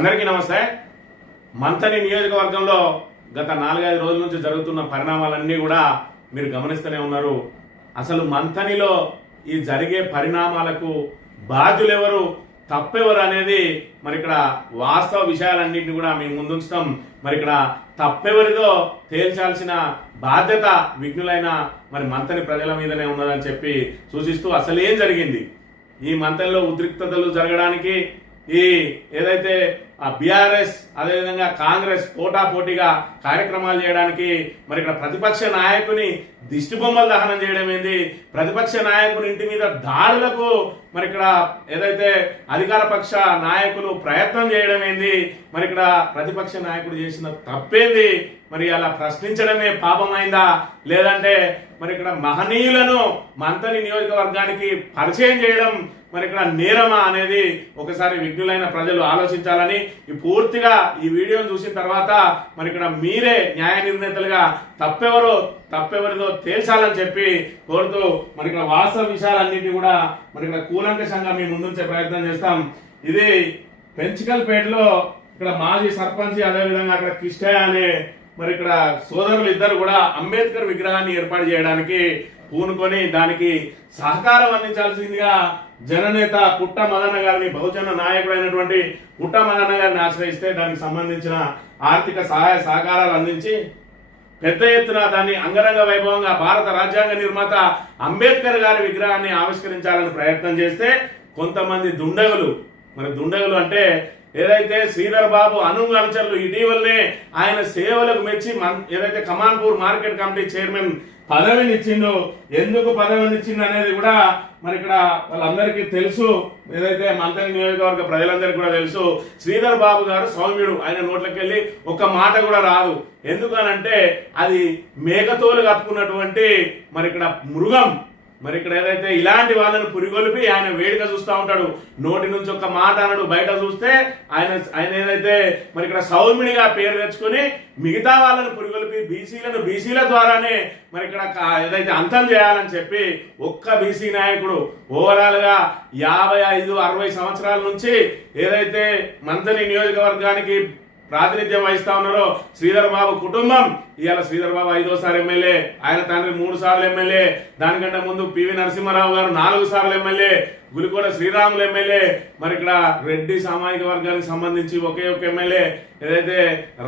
అందరికీ నమస్తే. మంథని నియోజకవర్గంలో గత 4-5 రోజుల నుంచి జరుగుతున్న పరిణామాలన్నీ కూడా మీరు గమనిస్తూనే ఉన్నారు. అసలు మంథనిలో ఈ జరిగే పరిణామాలకు బాధ్యులెవరు, తప్పెవరు అనేది మరి ఇక్కడ వాస్తవ విషయాలన్నింటినీ కూడా మేము ముందుంచుతాం. మరి ఇక్కడ తప్పెవరిదో తేల్చాల్సిన బాధ్యత విఘ్నులైన మరి మంథని ప్రజల మీదనే ఉన్నదని చెప్పి సూచిస్తూ అసలు ఏం జరిగింది, ఈ మంథనిలో ఉద్రిక్తతలు జరగడానికి, ఈ ఏదైతే బీఆర్ఎస్ అదేవిధంగా కాంగ్రెస్ పోటాపోటీగా కార్యక్రమాలు చేయడానికి మరి ఇక్కడ ప్రతిపక్ష నాయకుని దిష్టి బొమ్మలు దహనం చేయడం ఏంది, ప్రతిపక్ష నాయకుని ఇంటి మీద దాడులకు మరి ఇక్కడ ఏదైతే అధికార పక్ష నాయకులు ప్రయత్నం చేయడం ఏంది, మరి ఇక్కడ ప్రతిపక్ష నాయకుడు చేసిన తప్పేంది, మరి అలా ప్రశ్నించడమే పాపమైందా, లేదంటే మరి ఇక్కడ మహనీయులను మంథని నియోజకవర్గానికి పరిచయం చేయడం మరి ఇక్కడ నేరమా అనేది ఒకసారి విఘ్నులైన ప్రజలు ఆలోచించాలని పూర్తిగా ఈ వీడియోను చూసిన తర్వాత మరి ఇక్కడ మీరే న్యాయ నిర్ణేతలుగా తప్పెవరిదో తేల్చాలని చెప్పి కోరుతూ మరి ఇక్కడ వాస్తవ విషయాలన్నింటినీ కూడా మరి ఇక్కడ కూలంకషంగా మీ ముందుంచే ప్రయత్నం చేస్తాం. ఇది పెంచికల్పేటలో ఇక్కడ మాజీ సర్పంచ్ అదేవిధంగా అక్కడ కిష్టయ్య అనే మరి ఇక్కడ సోదరులు ఇద్దరు కూడా అంబేద్కర్ విగ్రహాన్ని ఏర్పాటు చేయడానికి పూనుకొని దానికి సహకారం అందించాల్సిందిగా జననేత పుట్ట మదన్న గారిని, బహుజన నాయకుడైనటువంటి పుట్ట మదన్న గారిని ఆశ్రయిస్తే దానికి సంబంధించిన ఆర్థిక సహాయ సహకారాలు అందించి పెద్ద ఎత్తున దాన్ని అంగరంగ వైభవంగా భారత రాజ్యాంగ నిర్మాత అంబేద్కర్ గారి విగ్రహాన్ని ఆవిష్కరించాలని ప్రయత్నం చేస్తే కొంతమంది దుండగులు అంటే ఏదైతే శ్రీధర్ బాబు అనుచరులు ఇటీవలనే ఆయన సేవలకు మెచ్చి ఏదైతే కమాన్పూర్ మార్కెట్ కమిటీ చైర్మన్ పదవిని ఇచ్చిండు, ఎందుకు పదవిని ఇచ్చిండు అనేది కూడా మరి ఇక్కడ వాళ్ళందరికీ తెలుసు. ఏదైతే మంథని నియోజకవర్గ ప్రజలందరికీ కూడా తెలుసు. శ్రీధర్ బాబు గారు సౌమ్యుడు, ఆయన నోట్లకి వెళ్ళి ఒక్క మాట కూడా రాదు. ఎందుకనంటే అది మేకతోలు కప్పుకున్నటువంటి మరి ఇక్కడ మృగం. మరి ఇక్కడ ఏదైతే ఇలాంటి వాళ్ళని పురిగొలిపి ఆయన వేడిగా చూస్తూ ఉంటాడు, నోటి నుంచి ఒక మాట అనడు. బయట చూస్తే ఆయన ఏదైతే మరి ఇక్కడ సౌమ్యుడిగా పేరు తెచ్చుకొని మిగతా వాళ్ళని పురిగొలిపి బీసీల ద్వారానే మరి ఇక్కడ ఏదైతే అంతం చేయాలని చెప్పి ఒక్క బీసీ నాయకుడు ఓవరాల్ గా 55-60 సంవత్సరాల నుంచి ఏదైతే మంథని నియోజకవర్గానికి ప్రాతినిధ్యం వహిస్తా ఉన్నారో శ్రీధర్ బాబు కుటుంబం, ఇవాళ శ్రీధర్ బాబు 5వ ఎమ్మెల్యే, ఆయన తండ్రి 3 సార్లు ఎమ్మెల్యే, దానికంటే ముందు పివి నరసింహారావు గారు 4 సార్లు ఎమ్మెల్యే, గులికోట శ్రీరాములు ఎమ్మెల్యే, మరి ఇక్కడ రెడ్డి సామాజిక వర్గానికి సంబంధించి ఒకే ఒక ఎమ్మెల్యే ఏదైతే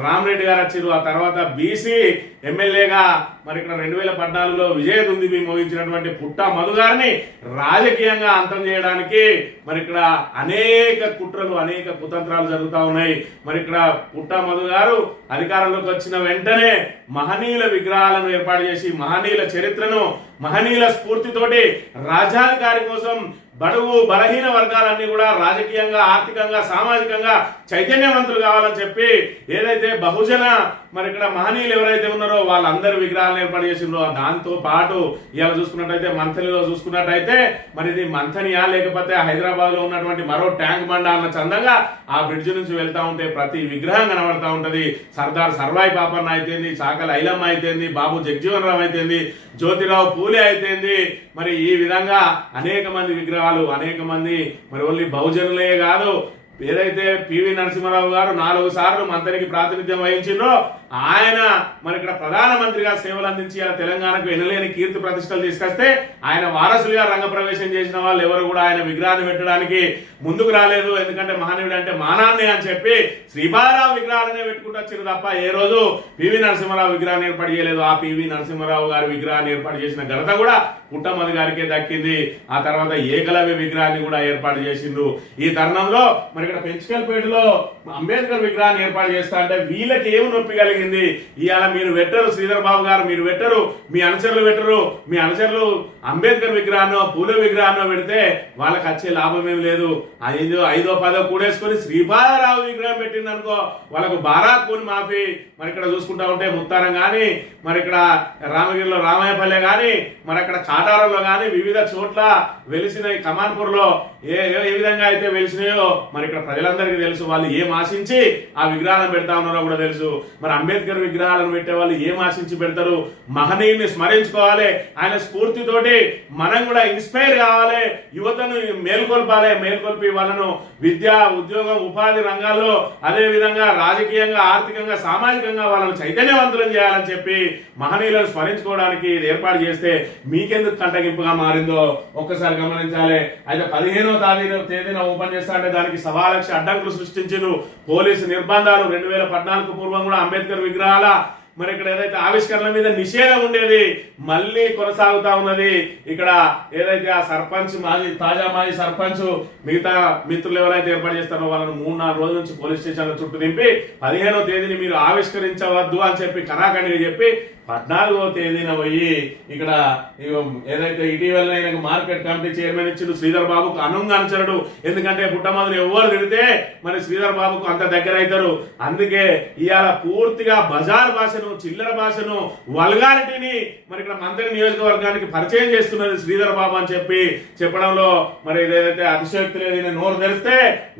రామరెడ్డి గారు వచ్చారు. ఆ తర్వాత బీసీ ఎమ్మెల్యేగా మరి ఇక్కడ 2014లో విజయ దుందుబి మోగించినటువంటి పుట్ట మధు గారిని రాజకీయంగా అంతం చేయడానికి మరి ఇక్కడ అనేక కుట్రలు, అనేక కుతంత్రాలు జరుగుతూ ఉన్నాయి. మరి ఇక్కడ పుట్ట మధు గారు అధికారంలోకి వచ్చిన వెంటనే మహనీయుల విగ్రహాలను ఏర్పాటు చేసి మహనీయుల చరిత్రను, మహనీయుల స్ఫూర్తితోటి రాజ్యాధికారి కోసం బడుగు బలహీన వర్గాలన్నీ కూడా రాజకీయంగా, ఆర్థికంగా, సామాజికంగా చైతన్యవంతులు కావాలని చెప్పి ఏదైతే బహుజన మరి ఇక్కడ మహనీయులు ఎవరైతే ఉన్నారో వాళ్ళందరూ విగ్రహాలను ఏర్పాటు చేసిండ్రో దాంతో పాటు ఇవాళ చూసుకున్నట్టయితే మంథనిలో చూసుకున్నట్టయితే మరి ఇది మంథనియా లేకపోతే హైదరాబాద్ లో ఉన్నటువంటి మరో ట్యాంక్ బండ అన్న చందంగా ఆ బ్రిడ్జ్ నుంచి వెళ్తా ఉంటే ప్రతి విగ్రహం కనబడతా ఉంటది. సర్దార్ సర్వాయి పాపన్న అయితేంది, చాకల ఐలమ్మ అయితేంది, బాబు జగజీవన్ రామ్ అయితేంది, జ్యోతిరావు పూలే అయితేంది, మరి ఈ విధంగా అనేక మంది విగ్రహాలు, అనేక మంది మరి ఓన్లీ బహుజనులే కాదు, ఏదైతే పివి నరసింహారావు గారు 4 సార్లు మంథనికి ప్రాతినిధ్యం వహించిండ్రో ఆయన మరి ఇక్కడ ప్రధానమంత్రిగా సేవలు అందించి తెలంగాణకు ఎనలేని కీర్తి ప్రతిష్టలు తీసుకొస్తే ఆయన వారసులుగా రంగప్రవేశం చేసిన వాళ్ళు ఎవరు కూడా ఆయన విగ్రహాన్ని పెట్టడానికి ముందుకు రాలేదు. ఎందుకంటే మహనీయుడు అంటే మానాన్నే అని చెప్పి శ్రీపాదరావు విగ్రహాలనే పెట్టుకుంటూ వచ్చారు తప్ప ఏ రోజు పివి నరసింహారావు విగ్రహాన్ని ఏర్పాటు చేయలేదు. ఆ పివి నరసింహారావు గారి విగ్రహాన్ని ఏర్పాటు చేసిన ఘనత కూడా పుట్టమధు గారికే దక్కింది. ఆ తర్వాత ఏకలవ్య విగ్రహాన్ని కూడా ఏర్పాటు చేసిండ్రు. ఈ తరుణంలో మరి ఇక్కడ పెంచికల్పేటలో అంబేద్కర్ విగ్రహాన్ని ఏర్పాటు చేస్తా అంటే వీళ్ళకి ఏమి నొప్పి కలిగింది? ఇవాళ మీరు పెట్టరు, శ్రీధర్ బాబు గారు మీరు పెట్టరు, మీ అనుచరులు పెట్టరు, మీ అనుచరులు అంబేద్కర్ విగ్రహాన్నో పూలే విగ్రహాన్నో పెడితే వాళ్ళకి వచ్చే లాభం ఏం లేదు. 5-10 కూడేసుకొని శ్రీపాదరావు విగ్రహం పెట్టింది అనుకో వాళ్ళకు బారా కూని మాఫీ. మరి ఇక్కడ చూసుకుంటా ఉంటే ముత్తారం కానీ, మరి ఇక్కడ రామగిరిలో రామయ్యపల్లె కానీ, మరి అక్కడ కాటారంలో కానీ వివిధ చోట్ల వెలిసిన కమాన్పూర్ లో ఏ విధంగా అయితే వెలిసినాయో మరి ఇక్కడ ప్రజలందరికీ తెలుసు. వాళ్ళు ఏం ఆశించి ఆ విగ్రహాలను పెడతా ఉన్నారో కూడా తెలుసు. మరి అంబేద్కర్ విగ్రహాలను పెట్టే వాళ్ళు ఏం ఆశించి పెడతారు? మహనీయుని స్మరించుకోవాలి, ఆయన స్ఫూర్తితోటి మనం కూడా ఇన్స్పైర్ కావాలి, యువతను మేల్కొల్పి వాళ్ళను విద్య, ఉద్యోగం, ఉపాధి రంగాల్లో అదే విధంగా రాజకీయంగా, ఆర్థికంగా, సామాజికంగా వాళ్ళను చైతన్యవంతులను చేయాలని చెప్పి మహనీయులను స్మరించుకోవడానికి ఇది ఏర్పాటు చేస్తే మీకెందుకు కంటగింపుగా మారిందో ఒక్కసారి గమనించాలి. అయితే 15వ తేదీన ఓపెన్ చేస్తా అంటే దానికి 1,00,000 అడ్డంకులు సృష్టించారు. పోలీసు నిర్బంధాలు 2014 పూర్వం కూడా అంబేద్కర్ విగ్రహాల మరి ఇక్కడ ఏదైతే ఆవిష్కరణ మీద నిషేధం ఉండేది మళ్ళీ కొనసాగుతా ఉన్నది. ఇక్కడ ఏదైతే ఆ సర్పంచ్ తాజా మాజీ సర్పంచ్ మిగతా మిత్రులు ఎవరైతే ఏర్పాటు చేస్తారో వాళ్ళని 3-4 రోజుల నుంచి పోలీస్ స్టేషన్లో చుట్టూ నింపి 15వ తేదీని మీరు ఆవిష్కరించవద్దు అని చెప్పి కరాఖండిగా చెప్పి 14వ తేదీన పోయి ఇక్కడ ఏదైతే ఇటీవల మార్కెట్ కమిటీ చైర్మన్ ఇచ్చిండు శ్రీధర్ బాబుకు అనుంగనుచరుడు. ఎందుకంటే పుట్టమదులు ఎవరు తిడితే మరి శ్రీధర్ బాబుకు అంత దగ్గర అవుతారు. అందుకే ఇవాళ పూర్తిగా బజార్ భాషను, చిల్లర భాషను, వల్గారిటీని మరి ఇక్కడ మంత్రి నియోజకవర్గానికి పరిచయం చేస్తున్నది శ్రీధర్ బాబు అని చెప్పి చెప్పడంలో మరి ఏదైతే అతిశయోక్తి లేదు. నోరు తెరిస్తే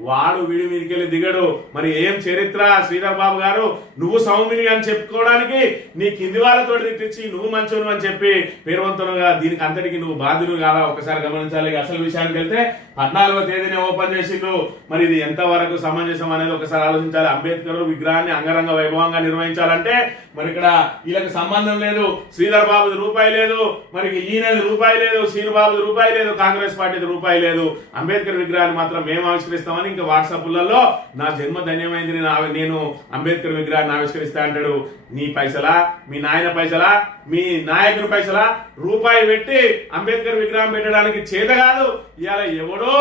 వాడు వీడి మీదకెళ్ళి దిగడు. మరి ఏం చరిత్ర శ్రీధర్ బాబు గారు, నువ్వు సౌమిని అని చెప్పుకోవడానికి నీ కింది వాళ్ళతో తెచ్చి నువ్వు మంచోను అని చెప్పి పేరువంతులుగా దీనికి అంతటికి నువ్వు బాధ్యులు కాదా? ఒకసారి గమనించాలి. అసలు విషయానికి వెళ్తే 14వ తేదీనే ఓపెన్ చేసిండు. మరి ఇది ఎంత వరకు సమంజసం అనేది ఒకసారి ఆలోచించాలి. అంబేద్కర్ విగ్రహాన్ని అంగరంగ వైభవంగా నిర్వహించాలంటే మరి ఇక్కడ వీళ్ళకి సంబంధం లేదు. శ్రీధర్ బాబుది రూపాయి లేదు, మరి ఈయనది రూపాయి లేదు, శ్రీనుబాబుది రూపాయి లేదు, కాంగ్రెస్ పార్టీది రూపాయి లేదు. అంబేద్కర్ విగ్రహాన్ని మాత్రం మేము ఆవిష్కరిస్తామని ఇంకా వాట్సాప్లలో నా జన్మ ధన్యమైంది, నేను అంబేద్కర్ విగ్రహాన్ని ఆవిష్కరిస్తా అంటాడు. నీ పైసలా, మీ నాయన పైసలా, మీ నాయకుని పైసలా, రూపాయి పెట్టి అంబేద్కర్ విగ్రహం పెట్టడానికి చేత కాదు. ఇవాళ ఎవడో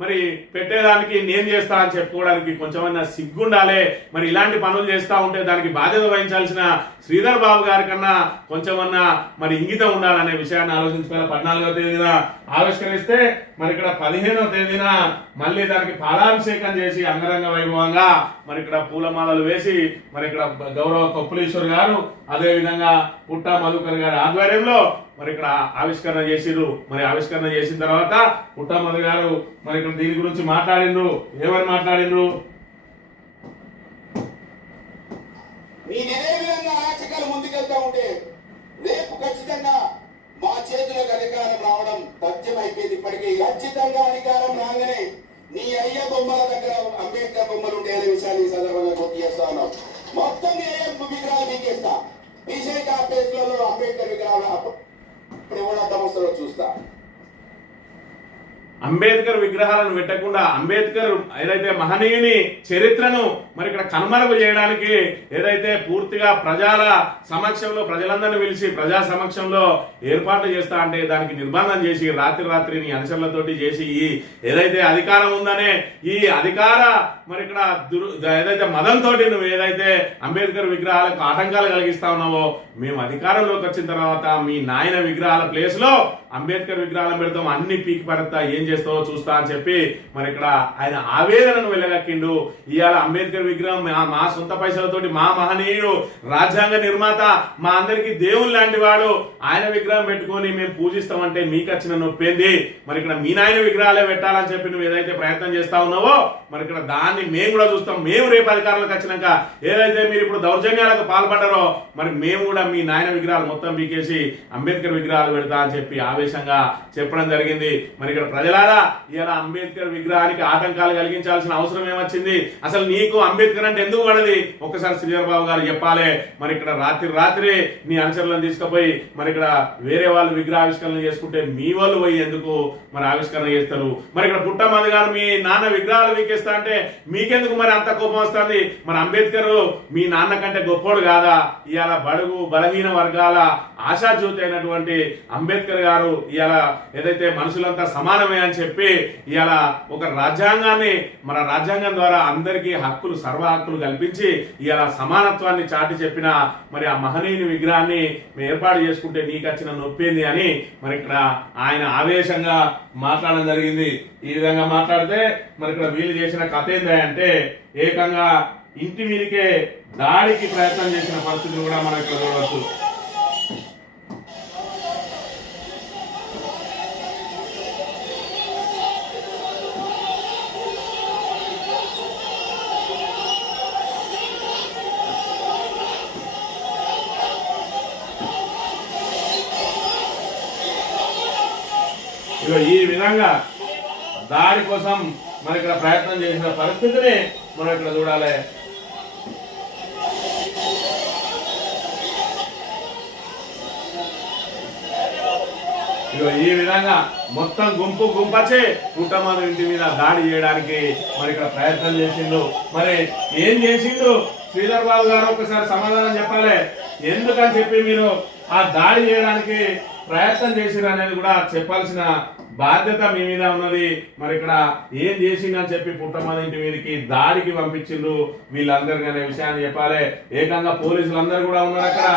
మరి పెట్టేదానికి నేను చేస్తా అని చెప్పుకోవడానికి కొంచెమన్నా సిగ్గుండాలి. మరి ఇలాంటి పనులు చేస్తా ఉంటే దానికి బాధ్యత వహించాల్సిన శ్రీధర్ బాబు గారి కన్నా కొంచెమన్నా మరి ఇంగితం ఉండాలనే విషయాన్ని ఆలోచించుకోవాలి. 14వ తేదీన ఆవిష్కరిస్తే మరి ఇక్కడ 15వ తేదీన మళ్ళీ దానికి పాలాభిషేకం చేసి అంగరంగ వైభవంగా మరి ఇక్కడ పూలమాలలు వేసి మరి ఇక్కడ గౌరవ కొప్పులీశ్వర్ గారు అదే విధంగా పుట్ట మధుకర్ గారి ఆధ్వర్యంలో మరి ఇక్కడ ఆవిష్కరణ చేసిరు. మరి ఆవిష్కరణ చేసిన తర్వాత పుట్ట మధు గారు మరి ఇక్కడ దీని గురించి మాట్లాడిండ్రు. ఏమని మాట్లాడిండ్రు? ముందుకెళ్తా ఉంటే రేపు ఖచ్చితంగా మా చేతులకు అధికారం రావడం తథ్యం అయిపోయింది. ఇప్పటికీ ఖచ్చితంగా అధికారం రాగానే నీ అయ్య బొమ్మల దగ్గర అంబేద్కర్ బొమ్మలు ఉండే విషయాన్ని ఈ సందర్భంగా గుర్తు చేస్తా ఉన్నాం. మొత్తం నీ అయ్య విగ్రహాలు మీకేస్తా. బీజేపీ ఆఫీసులలో అంబేద్కర్ విగ్రహాలు చూస్తా. అంబేద్కర్ విగ్రహాలను పెట్టకుండా అంబేద్కర్ ఏదైతే మహనీయుని చరిత్రను మరి ఇక్కడ కనుమరుగు చేయడానికి ఏదైతే పూర్తిగా ప్రజల సమక్షంలో ప్రజలందరినీ పిలిచి ప్రజా సమక్షంలో ఏర్పాట్లు చేస్తా అంటే దానికి నిర్బంధం చేసి రాత్రిని అనుచరులతోటి చేసి ఈ ఏదైతే అధికారం ఉందనే ఈ అధికార మరి ఇక్కడ ఏదైతే మదంతో నువ్వు ఏదైతే అంబేద్కర్ విగ్రహాలకు ఆటంకాలు కలిగిస్తా ఉన్నావో మేము అధికారంలోకి వచ్చిన తర్వాత మీ నాయన విగ్రహాల ప్లేస్ లో అంబేద్కర్ విగ్రహాలను పెడతాం, అన్ని పీకి పడతా, ఏం చేస్తావో చూస్తా అని చెప్పి మరి ఇక్కడ ఆయన ఆవేదనను వెళ్ళగక్కిండు. ఇవాళ అంబేద్కర్ విగ్రహం మా సొంత పైసలతోటి మా మహనీయుడు రాజ్యాంగ నిర్మాత మా అందరికి దేవుని లాంటి వాడు ఆయన విగ్రహం పెట్టుకొని మేము పూజిస్తామంటే మీకు వచ్చిన నొప్పేంది? మరి ఇక్కడ మీ నాయన విగ్రహాలే పెట్టాలని చెప్పి నువ్వు ఏదైతే ప్రయత్నం చేస్తా ఉన్నావో మరి ఇక్కడ దాన్ని మేము కూడా చూస్తాం. మేము రేపు అధికారంలోకి వచ్చినాక ఏదైతే మీరు ఇప్పుడు దౌర్జన్యాలకు పాల్పడ్డారో మరి మేము కూడా మీ నాయన విగ్రహాలు మొత్తం పీకేసి అంబేద్కర్ విగ్రహాలు పెడతా అని చెప్పి ఆవేశంగా చెప్పడం జరిగింది. మరి ఇక్కడ ప్రజలారా ఇలా అంబేద్కర్ విగ్రహానికి ఆటంకాలు కలిగించాల్సిన అవసరం ఏమొచ్చింది? అసలు నీకు అంబేద్కర్ అంటే ఎందుకు పడది? ఒక్కసారి శ్రీధర్ బాబు గారు చెప్పాలి. మరి ఇక్కడ రాత్రి నీ అనుచరులను తీసుకుపోయి మరి ఇక్కడ వేరే వాళ్ళు విగ్రహావిష్కరణ చేసుకుంటే మీ వాళ్ళు పోయి ఎందుకు మరి ఆవిష్కరణ చేస్తారు? మరి ఇక్కడ పుట్టమది గారు మీ నాన్న విగ్రహాలు వీకేస్తా అంటే మీకెందుకు మరి అంత కోపం వస్తుంది? మరి అంబేద్కర్ మీ నాన్న కంటే గొప్పోడు కాదా? ఇవాళ బడుగు బలహీన వర్గాల ఆశాజ్యోతి అయినటువంటి అంబేద్కర్ గారు ఇవాళ ఏదైతే మనుషులంతా సమానమే అని చెప్పి ఇవాళ ఒక రాజ్యాంగాన్ని మన రాజ్యాంగం ద్వారా అందరికీ హక్కులు సర్వ హక్కులు కల్పించి ఇవాళ సమానత్వాన్ని చాటి చెప్పిన మరి ఆ మహనీయుని విగ్రహాన్ని ఏర్పాటు చేసుకుంటే నీకు వచ్చిన నొప్పింది అని మరి ఇక్కడ ఆయన ఆవేశంగా మాట్లాడడం జరిగింది. ఈ విధంగా మాట్లాడితే మరి ఇక్కడ వీళ్ళు చేసిన కథ ఏంటంటే ఏకంగా ఇంటి మీదకే దాడికి ప్రయత్నం చేసిన పరిస్థితులు కూడా మనం ఇక్కడ చూడవచ్చు. ఇగో ఈ విధంగా దాడి కోసం మన ఇక్కడ ప్రయత్నం చేసిన పరిస్థితిని మనం ఇక్కడ చూడాలి. ఇగో ఈ విధంగా మొత్తం గుంపచ్చి కుటుంబం ఇంటి మీద దాడి చేయడానికి మరి ఇక్కడ ప్రయత్నం చేసిండు. మరి ఏం చేసిండు శ్రీధర్ బాబు గారు ఒకసారి సమాధానం చెప్పాలి. ఎందుకని చెప్పి మీరు ఆ దాడి చేయడానికి ప్రయత్నం చేసిరు అనేది కూడా చెప్పాల్సిన బాధ్యత మీ మీద ఉన్నది. మరి ఇక్కడ ఏం చేసిందని చెప్పి పుట్టమది ఇంటి మీదకి దాడికి పంపించిండ్రు వీళ్ళందరికీ అనే విషయాన్ని చెప్పాలి. ఏకంగా పోలీసులందరూ కూడా ఉన్నారు అక్కడ.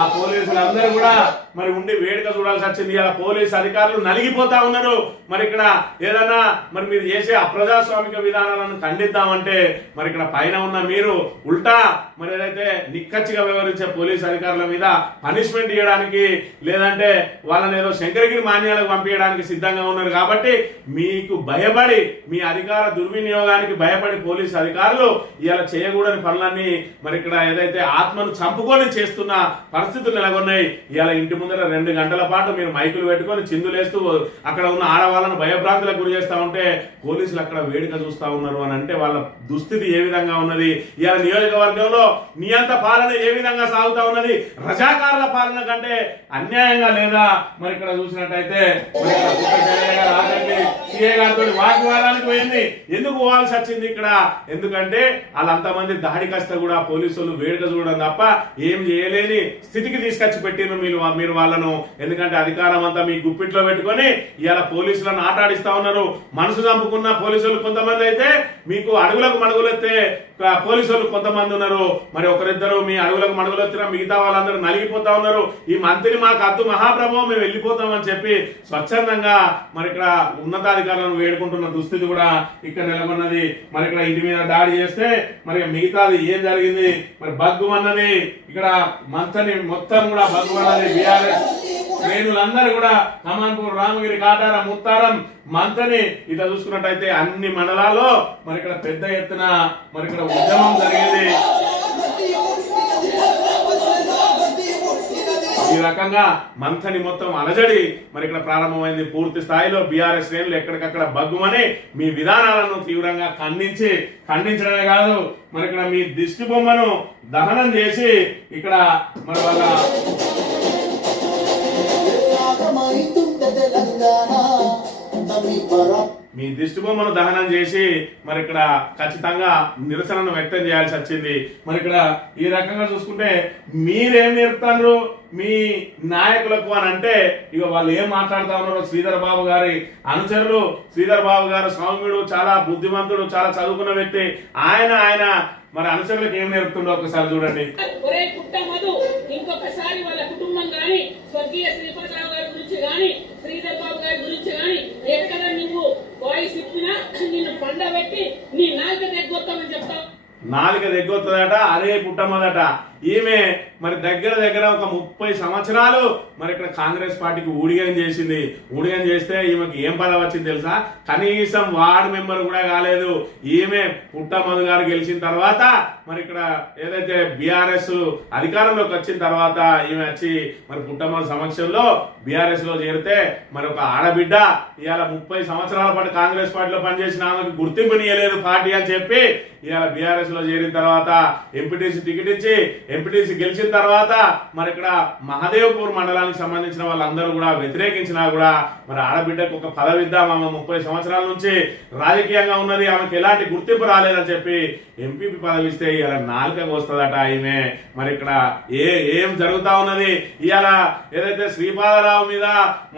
ఆ పోలీసులందరూ కూడా మరి ఉండి వేడుక చూడాల్సి వచ్చింది. ఇలా పోలీసు అధికారులు నలిగిపోతా ఉన్నారు. మరి ఇక్కడ ఏదన్నా మరి మీరు చేసే అప్రజాస్వామిక విధానాలను ఖండిద్దామంటే మరి ఇక్కడ పైన ఉన్న మీరు ఉల్టా మరి ఏదైతే నిక్కచ్చిగా వ్యవహరించే పోలీసు అధికారుల మీద పనిష్మెంట్ ఇవ్వడానికి లేదంటే వాళ్ళని ఏదో శంకరగిరి మాన్యాలకు పంపించడానికి సిద్ధంగా ఉన్నారు. కాబట్టి మీకు భయపడి మీ అధికార దుర్వినియోగానికి భయపడి పోలీసు అధికారులు ఇలా చేయకూడని పనులన్నీ మరి ఇక్కడ ఏదైతే ఆత్మను చంపుకొని చేస్తున్న పరిస్థితులు నెలకొన్నాయి. ఇలా ఇంటి ముందర 2 గంటల పాటు మీరు మైకులు పెట్టుకొని చిందులేస్తూ అక్కడ ఉన్న ఆడవాళ్ళను భయభ్రాంతులకు గురి చేస్తా ఉంటే పోలీసులు అక్కడ వేడుక చూస్తా ఉన్నారు అని అంటే వాళ్ళ దుస్థితి ఏ విధంగా ఉన్నది. ఇలా నియోజకవర్గంలో నియంత పాలన ఏ విధంగా సాగుతా ఉన్నది. రజాకారుల పాలన కంటే అన్యాయంగా లేదా మరి ఇక్కడ చూసినట్టయితే సిఐ గారితో వాగ్వాదానికి పోయింది. ఎందుకు పోవాల్సి వచ్చింది ఇక్కడ? ఎందుకంటే వాళ్ళంతమంది దాడికస్త కూడా పోలీసులు వేడుక చూడడం తప్ప ఏం చేయలేని స్థితికి తీసుకొచ్చి పెట్టిన మీరు వాళ్ళను. ఎందుకంటే అధికారం అంతా మీ గుప్పిట్లో పెట్టుకొని ఇలా పోలీసులను ఆటాడిస్తా ఉన్నారు. మనసు చంపుకున్న పోలీసులు కొంతమంది అయితే మీకు అడుగులకు మడుగులెత్తే పోలీసులు కొంతమంది ఉన్నారు. మరి ఒకరిద్దరు మీ అడుగులకు మడుగులెత్తిన మిగతా వాళ్ళందరూ నలిగిపోతా ఉన్నారు. ఈ మంత్రి మాకు అద్దు మహాప్రభు మేము వెళ్ళిపోతామని చెప్పి స్వచ్ఛందంగా మరి ఇక్కడ ఉన్నతాధికారులను వేడుకుంటున్న దుస్థితి కూడా ఇక్కడ నెలకొన్నది. మరి ఇక్కడ ఇంటి మీద దాడి చేస్తే మరి మిగతాది ఏం జరిగింది? మరి బగ్గు అన్నది ఇక్కడ మంత్రి మొత్తం కూడా బగ్గు అన్నది బీఆర్ఎస్ శ్రేణులందరూ కూడా కమాన్పూర్, రామగిరి, కాటారం, ముత్తారం, మంత్రిని ఇట్లా చూసుకున్నట్టయితే అన్ని మండలాల్లో మరి ఇక్కడ పెద్ద ఎత్తున మరి ఇక్కడ ఉద్యమం జరిగింది. ఈ రకంగా మంథని మొత్తం అలజడి మరి ఇక్కడ ప్రారంభమైంది. పూర్తి స్థాయిలో బీఆర్ఎస్ శ్రేణులు ఎక్కడికక్కడ బగ్గుమని మీ విధానాలను తీవ్రంగా ఖండించడమే కాదు మరి ఇక్కడ మీ దిష్టి బొమ్మను దహనం చేసి ఇక్కడ మరి వాళ్ళ మీ దిష్టి బొమ్మను దహనం చేసి మరి ఇక్కడ ఖచ్చితంగా నిరసనను వ్యక్తం చేయాల్సి వచ్చింది. మరి ఇక్కడ ఈ రకంగా చూసుకుంటే మీరేం నేర్పుతారు మీ నాయకులకు అని అంటే ఇక వాళ్ళు ఏం మాట్లాడుతా ఉన్నారో శ్రీధర్ బాబు గారి అనుచరులు. శ్రీధర్ బాబు గారు సౌమ్యుడు, చాలా బుద్ధిమంతుడు, చాలా చదువుకున్న వ్యక్తి. ఆయన మరి అనుచరులకు ఏం నేర్పుతుండో ఒకసారి చూడండి. ఇంకొకసారి వాళ్ళ కుటుంబం గాని స్వర్గీయ శ్రీపాదరావు గారి గురించి గాని శ్రీధర్ బాబు గారి గురించి గాని ఎక్కడ నువ్వు వాయిస్ ఇప్పినా నిన్ను పండబెట్టి నీ నాలుక దగ్గొత్తామని చెప్తావు. నాలుక దగ్గొత్తదట, అదే పుట్టమ్మదట. ఈమె మరి దగ్గర ఒక 30 సంవత్సరాలు మరి ఇక్కడ కాంగ్రెస్ పార్టీకి ఊడిగం చేసింది. ఊడిగం చేస్తే ఈమెకి ఏం పదవి వచ్చింది తెలుసా? కనీసం వార్డు మెంబర్ కూడా కాలేదు. ఈమె పుట్టమధు గారు గెలిచిన తర్వాత మరి ఇక్కడ ఏదైతే బీఆర్ఎస్ అధికారంలోకి వచ్చిన తర్వాత ఈమె వచ్చి మరి పుట్టమధు సమక్షంలో బీఆర్ఎస్ లో చేరితే మరి ఒక ఆడబిడ్డ ఇవాళ 30 సంవత్సరాల పాటు కాంగ్రెస్ పార్టీలో పనిచేసిన ఆమెకు గుర్తింపునియలేదు పార్టీ అని చెప్పి ఇవాళ బీఆర్ఎస్ లో చేరిన తర్వాత ఎంపీటీసీ టికెట్ ఇచ్చి ఎంపీటీసీ గెలిచిన తర్వాత మరి ఇక్కడ మహదేవ్పూర్ మండలానికి సంబంధించిన వాళ్ళందరూ కూడా వ్యతిరేకించినా కూడా మరి ఆడబిడ్డకు ఒక పదవి ఇద్దాం, ఆమె 30 సంవత్సరాల నుంచి రాజకీయంగా ఉన్నది, ఆమెకు ఎలాంటి గుర్తింపు రాలేదని చెప్పి ఎంపీపీ పదవి ఇస్తే ఇలా నాలుకకు వస్తుందట ఈమె. మరి ఇక్కడ ఏం జరుగుతా ఉన్నది? ఇవాళ ఏదైతే శ్రీపాదరావు మీద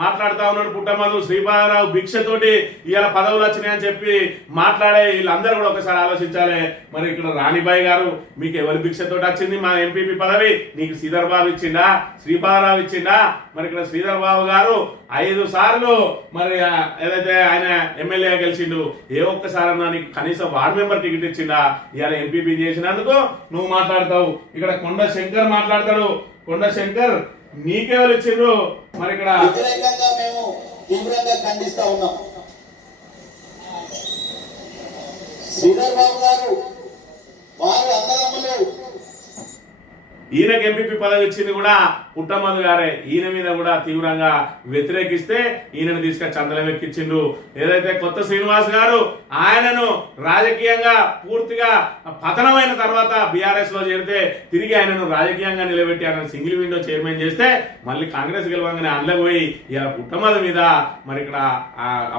మాట్లాడుతా ఉన్నాడు పుట్టమధు, శ్రీపాదరావు భిక్షతోటి ఇవాళ పదవులు వచ్చినాయని చెప్పి మాట్లాడే వీళ్ళందరూ కూడా ఒకసారి ఆలోచించాలి. మరి ఇక్కడ రాణిబాయి గారు మీకు ఎవరి భిక్షతోటి వచ్చింది మా ఎంపీపీ పదవి? నీకు శ్రీధర్ బాబు ఇచ్చిండా, శ్రీపాదరావు ఇచ్చిండా? మరి ఇక్కడ శ్రీధర్ బాబు గారు 5 సార్లు మరి ఏదైతే ఆయన ఎమ్మెల్యే గెలిచిండు, ఏ ఒక్కసారన్నా నీకు కనీసం వార్డు మెంబర్ టికెట్ ఇచ్చిండా? ఇవాళ ఎంపీపీ చేసినందుకు నువ్వు మాట్లాడతావు. ఇక్కడ కొండ శంకర్ మాట్లాడతాడు. కొండ శంకర్ నీకెవరు ఇచ్చిండ్రు? మరి ఇక్కడ మేము తీవ్రంగా ఖండిస్తా ఉన్నాం. శ్రీధర్ బాబు గారు వారు అన్నదమ్ములు ఈయనకి ఎంపీపీ పదవి ఇచ్చింది కూడా పుట్టమధు గారే ఈయన మీద కూడా తీవ్రంగా వ్యతిరేకిస్తే ఈయనను తీసుకొచ్చి అందలం ఎక్కించిండు. ఏదైతే కొత్త శ్రీనివాస్ గారు ఆయనను రాజకీయంగా పూర్తిగా పతనమైన తర్వాత బీఆర్ఎస్ లో చేరితే తిరిగి ఆయనను రాజకీయంగా నిలబెట్టి ఆయన సింగిల్ విండో చైర్మన్ చేస్తే మళ్ళీ కాంగ్రెస్ గెలవంగానే అందులో పోయి ఇలా పుట్టమధు మీద మరి ఇక్కడ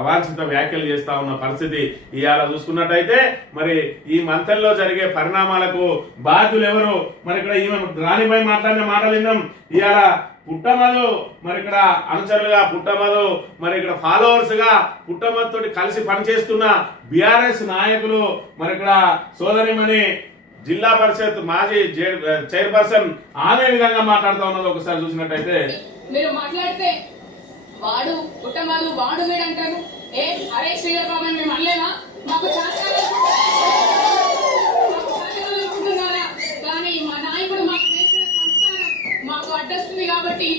అవాంఛిత వ్యాఖ్యలు చేస్తా ఉన్న పరిస్థితి ఇవాళ చూసుకున్నట్టయితే మరి ఈ మంతల్లో జరిగే పరిణామాలకు బాధ్యులు ఎవరు? మరి ఇక్కడ ఈమె రాణిపై మాట్లాడిన మాటలు విన్నాం. ఇవాళ పుట్టమధు మరి ఇక్కడ అనుచరులుగా పుట్టమధు మరి ఇక్కడ ఫాలోవర్స్ గా పుట్టమధు తోటి కలిసి పనిచేస్తున్న బీఆర్ఎస్ నాయకులు మరి ఇక్కడ సోదరిమణి జిల్లా పరిషత్ మాజీ చైర్పర్సన్ ఆమె విధంగా మాట్లాడుతూ ఉన్నది ఒకసారి చూసినట్టయితే, మీరు మాట్లాడితే వాడు పుట్టమధు వాడు వీడు అంటారు. అరే శ్రీధర్ బాబు అని మేము అనలేమా? మాకు అనుకుంటున్నారా? కానీ మా నాయకుడు మాకు నేర్పిన సంస్కారం మాకు అడ్డొస్తుంది కాబట్టి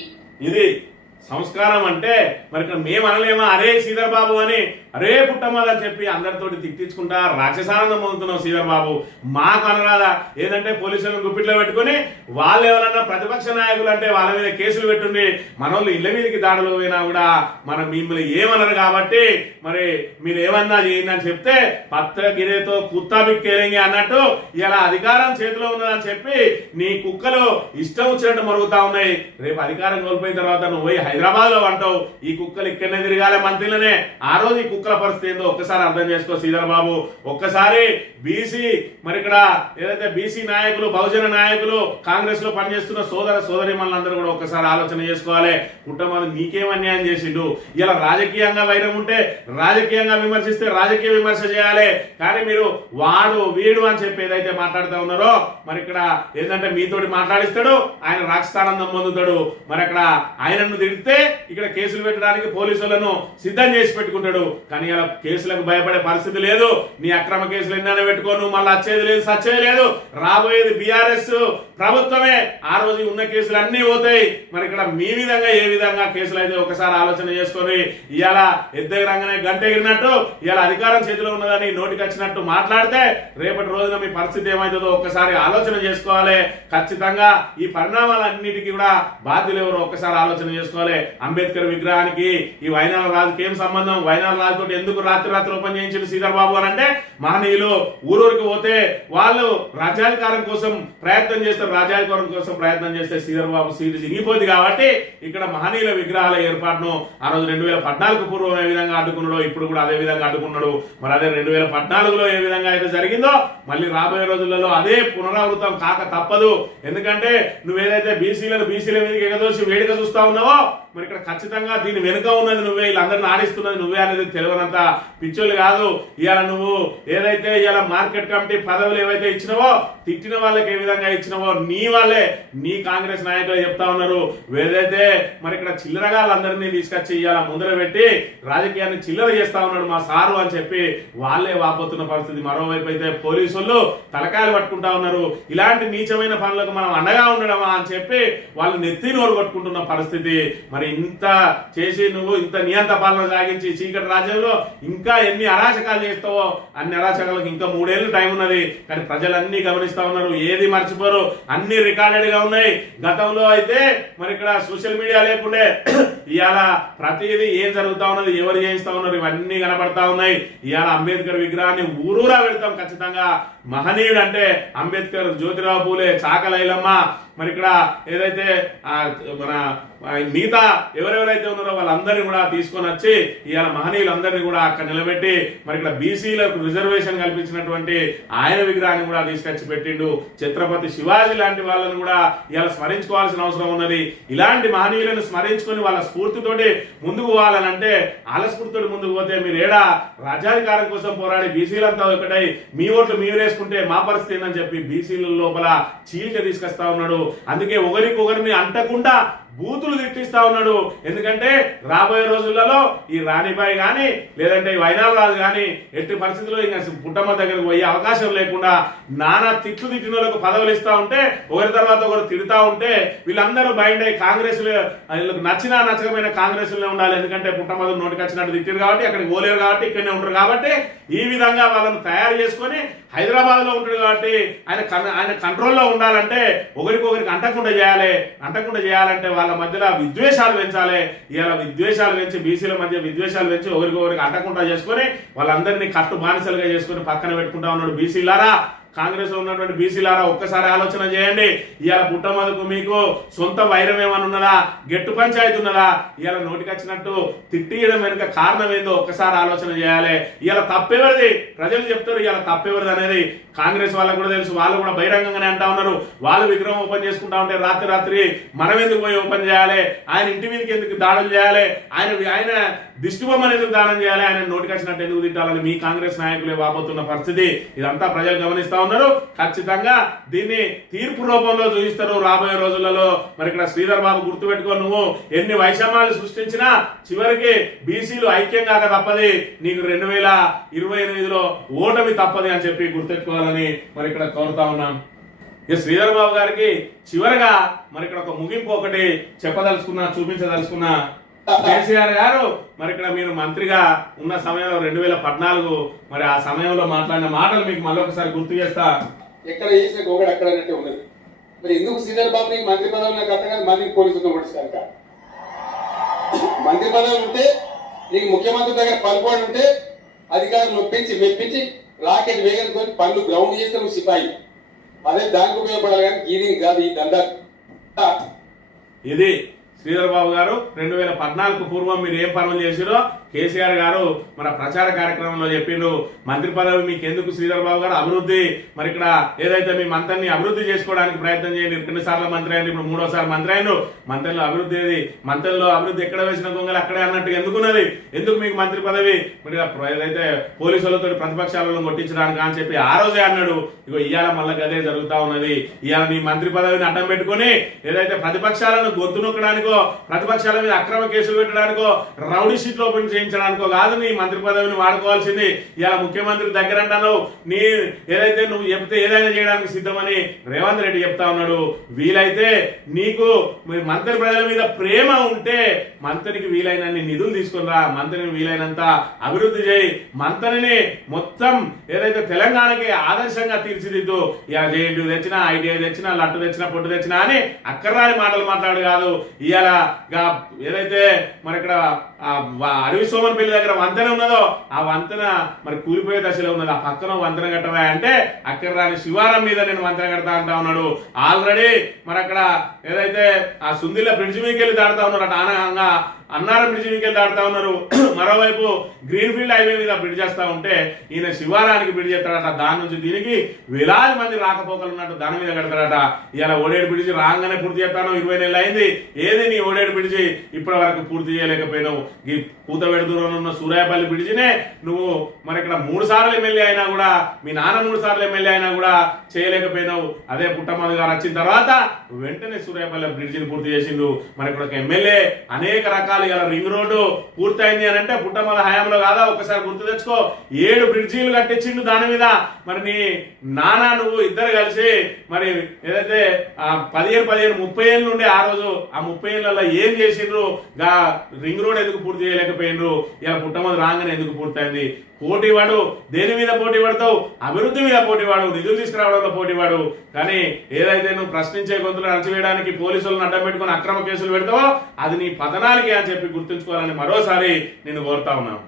ఇది సంస్కారం అంటే మరి ఇక్కడ మేము అనలేమా అరే శ్రీధర్ బాబు అని, అరే పుట్టమధు అని చెప్పి అందరితోటి తిట్టించుకుంటా రాక్షసానందం పొందుతున్నాం. శ్రీధర్ బాబు మాకు అనరాదా? ఏంటంటే పోలీసులను గుప్పిట్లో పెట్టుకుని వాళ్ళు ఎవరన్నా ప్రతిపక్ష నాయకులు అంటే వాళ్ళ మీద కేసులు పెట్టుండి మనోళ్ళు ఇళ్ల మీదకి దాడులు పోయినా కూడా మనం మిమ్మల్ని ఏమనరు కాబట్టి మరి మీరు ఏమన్నా చేయండి అని చెప్తే పత్రగిరేతో కుత్తా బిక్కేలింగి అన్నట్టు ఇలా అధికారం చేతిలో ఉన్నదని చెప్పి నీ కుక్కలు ఇష్టం వచ్చినట్టు మరుగుతా ఉన్నాయి. రేపు అధికారం కోల్పోయిన తర్వాత నువ్వు పోయి హైదరాబాద్ లో అంటావు ఈ కుక్కలు ఇక్కడనే తిరగాలి మంత్రులనే. ఆ రోజు ఈ కుక్కల పరిస్థితి ఏందో ఒక్కసారి అర్థం చేసుకో శ్రీధర్ బాబు. ఒక్కసారి బీసీ మరి ఇక్కడ ఏదైతే బీసీ నాయకులు బహుజన నాయకులు కాంగ్రెస్ లో పనిచేస్తున్న సోదర సోదరిమణులందరూ కూడా ఒక్కసారి ఆలోచన చేసుకోవాలి. కుటుంబాలు నీకేం అన్యాయం చేసిండు? ఇలా రాజకీయంగా వైరం ఉంటే రాజకీయంగా విమర్శిస్తే రాజకీయ విమర్శ చేయాలి. కానీ మీరు వాడు వీడు అని చెప్పి ఏదైతే మాట్లాడుతూ ఉన్నారో మరి ఇక్కడ ఏంటంటే మీతోటి మాట్లాడిస్తాడు, ఆయన రాక్షసానందం పొందుతాడు. మరి అక్కడ ఆయనను తిడితే ఇక్కడ కేసులు పెట్టడానికి పోలీసులను సిద్ధం చేసి పెట్టుకుంటాడు. కానీ ఇలా కేసులకు భయపడే పరిస్థితి లేదు. నీ అక్రమ కేసులు ఎన్నైనా పెట్టుకోను మళ్ళీ వచ్చేది లేదు సచ్చేది లేదు. రాబోయేది బీఆర్ఎస్ ప్రభుత్వమే. ఆ రోజు ఉన్న కేసులు అన్ని పోతాయి. మరి ఇక్కడ మీ విధంగా ఏ విధంగా కేసులు అయితే ఒకసారి ఆలోచన చేసుకొని ఇవాళ ఎద్దెగరంగానే గంట ఎగిరినట్టు ఇవాళ అధికారం చేతిలో ఉన్నదని నోటికి వచ్చినట్టు మాట్లాడితే రేపటి రోజున మీ పరిస్థితి ఏమైతుందో ఒక్కసారి ఆలోచన చేసుకోవాలి. ఖచ్చితంగా ఈ పరిణామాలన్నిటికీ కూడా బాధ్యులు ఎవరు ఒక్కసారి ఆలోచన చేసుకోవాలి. అంబేద్కర్ విగ్రహానికి ఈ వైనాల రాజుకి ఏం సంబంధం? వైనాల రాజు తోటి ఎందుకు రాత్రి ఓపెన్ చేయించిన శ్రీధర్ బాబు అని అంటే మహనీయులు ఊరూరికి పోతే వాళ్ళు రాజ్యాధికారం కోసం ప్రయత్నం చేస్తారు, రాజ్యాధికారం కోసం ప్రయత్నం చేస్తే శ్రీధర్ బాబు సీటు చిరిగిపోతుంది. కాబట్టి ఇక్కడ మహనీయుల విగ్రహాల ఏర్పాటును ఆ రోజు 2014 పూర్వం ఏ విధంగా అడ్డుకున్నాడో ఇప్పుడు కూడా అదే విధంగా అడ్డుకున్నాడు. మరి అదే 2014లో ఏ విధంగా అయితే జరిగిందో మళ్ళీ రాబోయే రోజులలో అదే పునరావృతం కాక తప్పదు. ఎందుకంటే నువ్వేదైతే బీసీల మీదకి ఎగదోసి వేడిక చూస్తా ఉన్నావో మరి ఇక్కడ ఖచ్చితంగా దీని వెనుక ఉన్నది నువ్వే, వీళ్ళందరినీ ఆడిస్తున్నది నువ్వే అనేది తెలియనంత పిచ్చోళ్ళు కాదు. ఇవాళ నువ్వు ఏదైతే ఇవాళ మార్కెట్ కమిటీ పదవులు ఏవైతే ఇచ్చినవో తిట్టిన వాళ్ళకి ఏ విధంగా ఇచ్చినవో నీ వాళ్ళే నీ కాంగ్రెస్ నాయకులు చెప్తా ఉన్నారు. ఏదైతే మరి ఇక్కడ చిల్లరగాళ్ళందరినీ తీసుకొచ్చి ఇవాళ ముందర పెట్టి రాజకీయాన్ని చిల్లర చేస్తా ఉన్నాడు మా సారు అని చెప్పి వాళ్ళే వాపోతున్న పరిస్థితి. మరోవైపు అయితే పోలీసులు తలకాయలు పట్టుకుంటా ఉన్నారు. ఇలాంటి నీచమైన పనులకు మనం అండగా ఉండడమా అని చెప్పి వాళ్ళు నెత్తి నోరు కొట్టుకుంటున్న పరిస్థితి. మరి ఇంత చేసి నువ్వు ఇంత నియంత పాలన సాగించి చీకటి రాజ్యంలో ఇంకా ఎన్ని అరాచకాలు చేస్తావో అన్ని అరాచకాలకు ఇంకా 3 ఏళ్ళు టైం ఉన్నది. కానీ ప్రజలన్నీ గమనిస్తా ఉన్నారు, ఏది మర్చిపోరు, అన్ని రికార్డెడ్ గా ఉన్నాయి. గతంలో అయితే మరి ఇక్కడ సోషల్ మీడియా లేకుండే ఇవాళ ప్రతిదీ ఏం జరుగుతా ఉన్నది ఎవరు చేయిస్తా ఉన్నారు ఇవన్నీ కనబడతా ఉన్నాయి. ఇవాళ అంబేద్కర్ విగ్రహాన్ని ఊరూరా పెడతాం ఖచ్చితంగా. మహనీయుడు అంటే అంబేద్కర్, జ్యోతిరావు పూలే, చాకలైలమ్మ మరి ఇక్కడ ఏదైతే మన మిగతా ఎవరెవరైతే ఉన్నారో వాళ్ళందరినీ కూడా తీసుకొని వచ్చి ఇవాళ మహనీయులందరినీ కూడా అక్కడ నిలబెట్టి మరి ఇక్కడ బీసీలకు రిజర్వేషన్ కల్పించినటువంటి ఆయన విగ్రహాన్ని కూడా తీసుకొచ్చి పెట్టిండు. ఛత్రపతి శివాజీ లాంటి వాళ్ళని కూడా ఇవాళ స్మరించుకోవాల్సిన అవసరం ఉన్నది. ఇలాంటి మహనీయులను స్మరించుకొని వాళ్ళ స్ఫూర్తితోటి ముందుకు పోవాలనంటే వాళ్ళ స్ఫూర్తితోటి ముందుకు పోతే మీరు ఏడా రాజ్యాధికారం కోసం పోరాడి బీసీలంతా ఒకటై మీ ఓట్లు మీరు వేసుకుంటే మా పరిస్థితి ఏందని చెప్పి బీసీల లోపల చీలిక తీసుకొస్తా ఉన్నాడు. అందుకే ఒకరికొకరిని అంటకుండా బూతులు తిట్టిస్తా ఉన్నాడు. ఎందుకంటే రాబోయే రోజులలో ఈ రాణిబాయి కానీ లేదంటే ఈ వైనాల్ రాజు కానీ ఎట్టి పరిస్థితుల్లో ఇంకా పుట్టమ్మ దగ్గరకు పోయే అవకాశం లేకుండా నానా తిట్లు తిట్టిన వాళ్ళకు పదవులు ఇస్తా ఉంటే ఒకరి తర్వాత ఒకరు తిడతా ఉంటే వీళ్ళందరూ బయట కాంగ్రెస్ వీళ్ళకి నచ్చినా నచ్చకపోయిన కాంగ్రెస్ లో ఉండాలి. ఎందుకంటే పుట్టమదు నోటికి వచ్చినట్టు తిట్టారు కాబట్టి అక్కడికి పోలేరు కాబట్టి ఇక్కడనే ఉంటారు కాబట్టి ఈ విధంగా వాళ్ళని తయారు చేసుకొని హైదరాబాద్ లో ఉంటాడు కాబట్టి ఆయన కంట్రోల్లో ఉండాలంటే ఒకరికొకరికి అంటకుండా చేయాలంటే వాళ్ళ మధ్యలో విద్వేషాలు పెంచాలి. ఇలా విద్వేషాలు పెంచి బీసీల మధ్య విద్వేషాలు పెంచి ఒకరికొకరికి అంటకుండా చేసుకొని వాళ్ళందరినీ కట్టు బానిసలుగా చేసుకొని పక్కన పెట్టుకుంటా ఉన్నాడు. బీసీలారా, కాంగ్రెస్ లో ఉన్నటువంటి బీసీలారా ఒక్కసారి ఆలోచన చేయండి. ఇవాళ పుట్టమదుకు మీకు సొంత వైరం ఏమని ఉన్నదా, గెట్టు పంచాయతీ ఉన్నదా? ఇవాళ నోటికి వచ్చినట్టు తిట్టియడం వెనుక కారణం ఏందో ఒక్కసారి ఆలోచన చేయాలి. ఇవాళ తప్పెవరిది ప్రజలు చెప్తారు. ఇవాళ తప్పెవరిది అనేది కాంగ్రెస్ వాళ్ళకు కూడా తెలుసు. వాళ్ళు కూడా బహిరంగంగానే అంటా ఉన్నారు. వాళ్ళు విగ్రహం ఓపెన్ చేసుకుంటా ఉంటే రాత్రి మనం ఎందుకు పోయి ఓపెన్ చేయాలి, ఆయన ఇంటి మీదకి ఎందుకు దాడులు చేయాలి, ఆయన దిష్టి బొమ్మను ఎందుకు దానం చేయాలి, ఆయన నోటికి వచ్చినట్టు ఎందుకు తిట్టాలని మీ కాంగ్రెస్ నాయకులే వాపోతున్న పరిస్థితి ఇదంతా ప్రజలు గమనిస్తా ఉన్నారు. ఖచ్చితంగా దీన్ని తీర్పు రూపంలో చూపిస్తారు రాబోయే రోజులలో. మరి ఇక్కడ శ్రీధర్ బాబు గుర్తుపెట్టుకో, నువ్వు ఎన్ని వైషమ్యాలు సృష్టించినా చివరికి బీసీలు ఐక్యం కాక తప్పది, నీకు 2028లో ఓటమి తప్పది అని చెప్పి గుర్తెట్టుకోవాలని మరి ఇక్కడ కోరుతా ఉన్నాం. ఇక శ్రీధర్ బాబు గారికి చివరగా మరి ఇక్కడ ఒక ముగింపు ఒకటి చూపించదలుచుకున్నా. కేసీఆర్ గారు మరి ఇక్కడ మీరు మంత్రిగా ఉన్న సమయంలో 2014 మరి ఆ సమయంలో మాట్లాడిన మాటలు మీకు మళ్ళీ ఒకసారి గుర్తు చేస్తా. ఎక్కడ చేసిన గోగడు అక్కడ అన్నట్టే ఉన్నది. మరి ఎందుకు శ్రీధర్ బాబు నీకు మంత్రి పదవులు నాకు అర్థం కాదు, మంత్రి పోలీసులతో కొట్టిస్తాను. మంత్రి పదవులు ఉంటే నీకు ముఖ్యమంత్రి దగ్గర పలుకోడు ఉంటే అధికారులు మెప్పించి రాకెట్ వేగం కొని పనులు గ్రౌండ్ చేస్తే నువ్వు సిపాయి. అదే దానికి ఉపయోగపడాలి కానీ దీనికి కాదు ఈ దందా. ఇది శ్రీధర్ బాబు గారు 2014 పూర్వం మీరు ఏం పనులు చేసిరో కేసీఆర్ గారు మన ప్రచార కార్యక్రమంలో చెప్పిండు. మంత్రి పదవి మీకు ఎందుకు శ్రీధర్ బాబు గారు, అభివృద్ధి మరి ఇక్కడ ఏదైతే మీ మంత్రిని అభివృద్ధి చేసుకోవడానికి ప్రయత్నం చేయండి. 2 సార్లు మంత్రి అయ్యింది, ఇప్పుడు 3వసారి మంత్రి అయ్యిండు. మంత్రిలో అభివృద్ధి ఏది, మంత్రిలో అభివృద్ధి ఎక్కడ వేసిన గొంగలు అక్కడే అన్నట్టుగా ఎందుకున్నది, ఎందుకు మీకు మంత్రి పదవి? మరి ఏదైతే పోలీసులతో ప్రతిపక్షాలను కొట్టించడానికి అని చెప్పి ఆ రోజే అన్నాడు. ఇగో ఇవాళ మళ్ళీ గదే జరుగుతా ఉన్నది. ఇవాళ నీ మంత్రి పదవిని అడ్డం పెట్టుకుని ఏదైతే ప్రతిపక్షాలను గొంతు నొక్కడానికో, ప్రతిపక్షాల మీద అక్రమ కేసులు పెట్టడానికో, రౌడీ షీట్లు ఓపెన్ చేయించడానికో కాదు నీ మంత్రి పదవిని వాడుకోవాల్సింది. ఇలా ముఖ్యమంత్రి దగ్గర అంటాను నీ ఏదైతే నువ్వు చెప్తే ఏదైనా చేయడానికి సిద్ధమని రేవంత్ రెడ్డి చెప్తా ఉన్నాడు. వీలైతే నీకు మంత్రి ప్రజల మీద ప్రేమ ఉంటే మంత్రికి వీలైనన్ని నిధులు తీసుకుని రా, మంత్రిని వీలైనంత అభివృద్ధి చేయి, మంత్రిని మొత్తం ఏదైతే తెలంగాణకి ఆదర్శంగా తీర్చిదిద్దు. ఇలా జేఎన్టీయూ తెచ్చినా, ఐటీఐ తెచ్చినా, లట్టు తెచ్చినా, పొట్టు తెచ్చినా అని అక్కర్రాని మాటలు మాట్లాడు కాదు. ఇవాళ ఏదైతే మరి ఇక్కడ అడవి సోమన్ పెళ్లి దగ్గర వంతెన ఉన్నదో ఆ వంతెన మరి కూలిపోయే దశలో ఉన్నది. ఆ పక్కన వంతెన కట్టవా అంటే అక్కడ రాని శివారం మీద నేను వంతెన కడతా అంటా ఉన్నాడు. ఆల్రెడీ మరి అక్కడ ఏదైతే ఆ సుందిల్ల బ్రిడ్జ్ మీదకి వెళ్ళి దాడుతా ఉన్నారు అట, ఆనందంగా అన్నారం బ్రిడ్జ్ మీదకి వెళ్ళి దాడుతా ఉన్నారు. మరోవైపు గ్రీన్ ఫీల్డ్ హైవే మీద బ్రిడ్జ్ చేస్తా ఉంటే ఈయన శివారానికి బ్రిడ్జ్ చేస్తాడట. దాని నుంచి దీనికి వేలాది మంది రాకపోకలు ఉన్నట్టు దాని మీద కడతాడట. ఇలా ఓడేడు బ్రిడ్జ్ రాగానే పూర్తి చేస్తాను, 20 నెలలు అయింది. ఏది నీ ఓడేడు బ్రిడ్జి ఇప్పటి వరకు పూర్తి చేయలేకపోయినావు. ఈ కూతవేడు దూరంలో ఉన్న సూర్యాపల్లి బ్రిడ్జినే నువ్వు మరి ఇక్కడ 3 సార్లు ఎమ్మెల్యే అయినా కూడా, మీ నాన్న 3 సార్లు ఎమ్మెల్యే అయినా కూడా చేయలేకపోయినావు. అదే పుట్టమది గారు వచ్చిన తర్వాత వెంటనే సూర్యాపల్లి బ్రిడ్జిని పూర్తి చేసిండు. మరి ఇక్కడ ఒక ఎమ్మెల్యే అనేక రకాల ఇలా రింగ్ రోడ్డు పూర్తయింది అని అంటే పుట్టమద హయాంలో కాదా? ఒకసారి గుర్తు తెచ్చుకో. 7 బ్రిడ్జీలు కట్టించిండు దాని మీద. మరి నీ నాన్న నువ్వు ఇద్దరు కలిసి మరి ఏదైతే 15-30 ఏళ్ళు ఉండే ఆ రోజు, ఆ 30 ఏళ్ళలో ఏం చేసిండ్రు? రింగ్ రోడ్ ఎందుకు పూర్తి చేయలేకపోయిండ్రు? ఇలా పుట్టమది రాగానే ఎందుకు పూర్తయింది? పోటీవాడు దేని మీద పోటీ పడతావు? అభివృద్ధి మీద పోటీవాడు, నిధులు తీసుకురావడంలో పోటీవాడు. కానీ ఏదైతే నువ్వు ప్రశ్నించే గొంతులు అణచివేయడానికి పోలీసులను అడ్డం పెట్టుకుని అక్రమ కేసులు పెడతావో అది నీ పతనానికి అని చెప్పి గుర్తుంచుకోవాలని మరోసారి నేను కోరుతా ఉన్నాను.